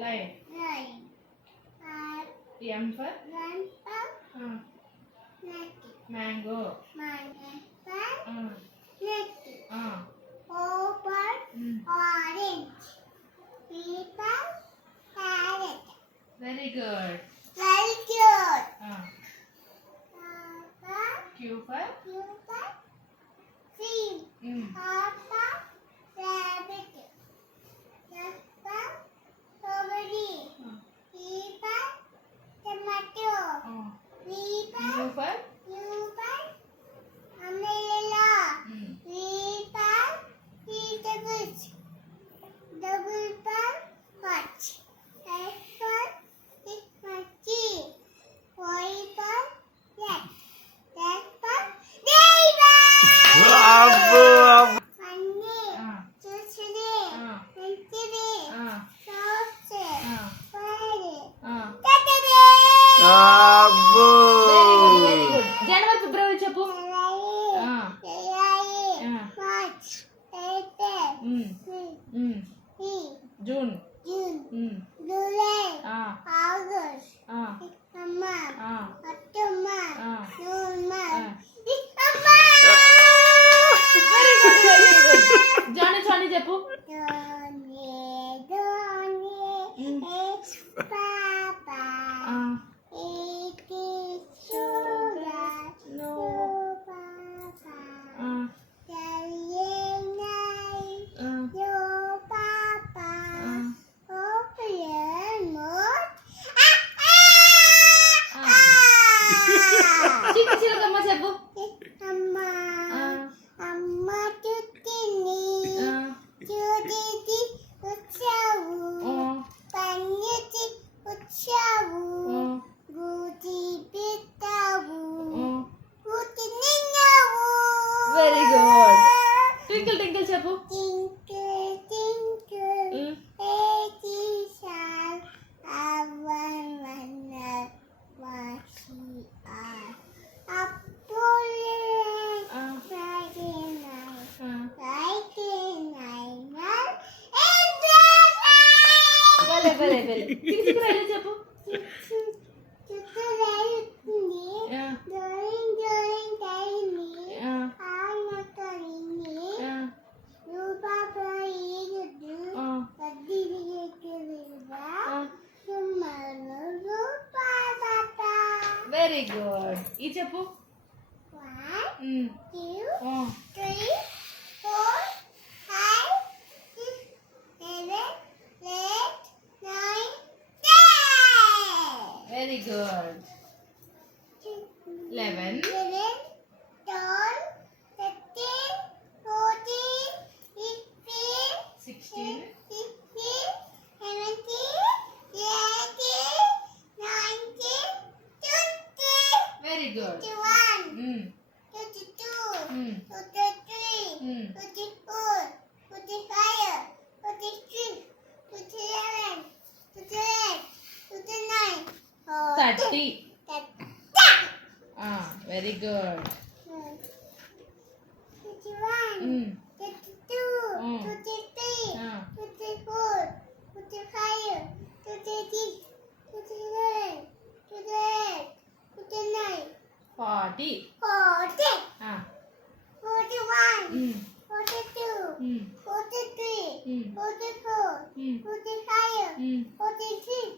Lion. Lion. M for mango. Mango. Uh, O for orange. P for parrot. Very good. Very good. Q for Tree. mm. R for rabbit. S for strawberry. T for tomato. V U for for umbrella. V for vegetables. W for watch. X for monkey. Y for cat. Z for zebra. Money. Tuesday. Wednesday. Thursday. Friday. Saturday. Very good. January, February చెప్పు. July. March. April. May. June. July. August. September. October. November. December. Very good. Johnny చెప్పు. Papa. It is sugar. No, Papa. Very nice. No, Papa. Open more. చిలకమ్మ చెప్పు. అమ్మ చుట్టిని చూడిది వచ్చావు పన్నెతి వచ్చావు గూటి పెట్టావు గూటి నిన్నావు. Very good. ట్వింకిల్ ట్వింకిల్ చెప్పు. Twinkle, twinkle, little star, how I wonder what you are. Apple Friday night, Friday night, and భలే చిక్కురాయలు చెప్పు. Very good. ఈ చెప్పు. 1, 2, 3, 4, 5, 6, 7, 8, 9, 10. Very good. 11, 12, 13, 14, 15, 16, 16, 17, 18, 19, 20, very good. 21, 22, 23, 24, 25, 26, 27, 28, 29, 30. Very good. 31, 32, 33, 34, 35, 36, 37, 38, 39, 40. 40, 41, 42, 43, 44, 45, 46,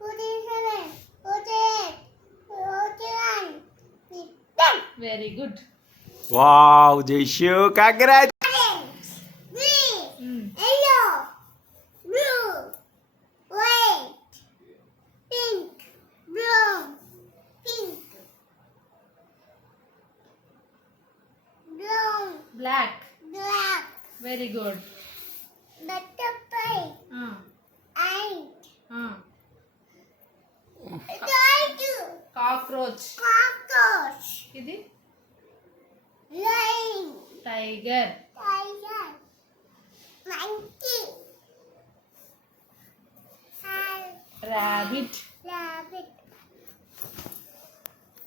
47, 48, 49, 50. Very good. Wow, Jishu, congrats! Orange, green, yellow, blue, white, pink, brown, pink, brown, black. black, very good. butterfly, ant, cockroach. cockroach, ఇది lion, tiger. tiger, monkey, rabbit. rabbit,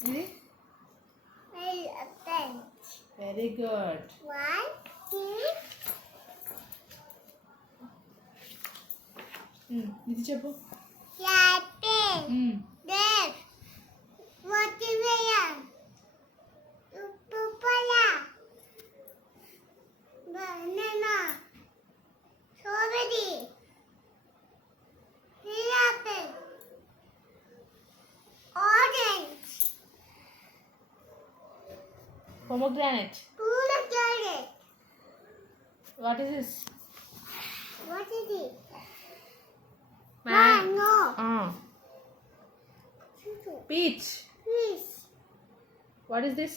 ఇది elephant. Very good. 1, 2, ఇది చెప్పు. Apple. Grape. Watermelon. Papaya. Banana. Strawberry. Pineapple. Orange. Pomegranate. Pomegranate. What is this? What is it? Man. Mango. Peach. Fish. What is this?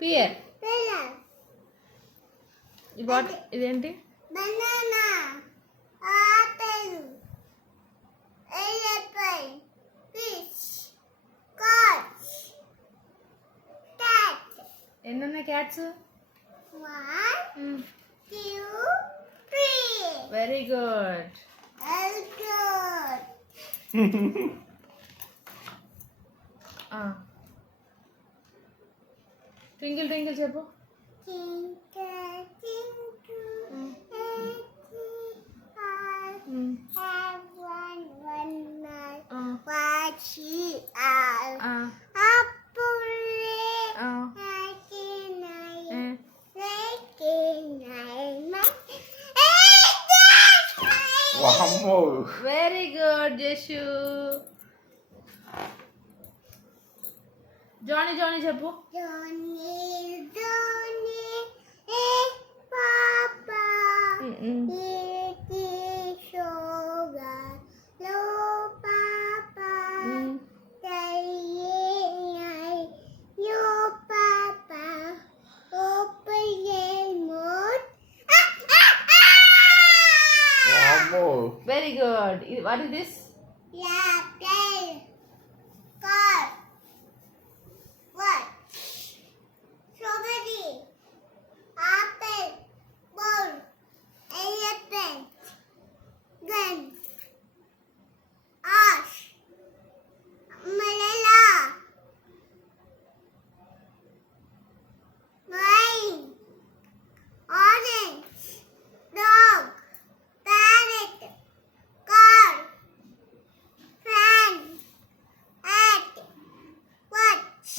Pear. Melon. ఇదేంటి? Banana. Apple. Elephant. Fish. Cat. Cat. ఎన్ని ఉన్నాయి cats? 1, 2, 3. Very good. Very good. Twinkle twinkle చెప్పు. Twinkle, twinkle, little star, have one night. What she are? Apple, like వామ్మో. Very good జషు. Johnny Johnny చెప్పు. Johnny, Johnny, hey Papa, it is sugar, no Papa, you Papa, open your mouth. వామ్మో. Very good. What is this? Yeah, play, car, what? Strawberry, apple, ball, elephant, gun, ash, umbrella, wine, orange, dog, parrot, car, fan, hat, watch.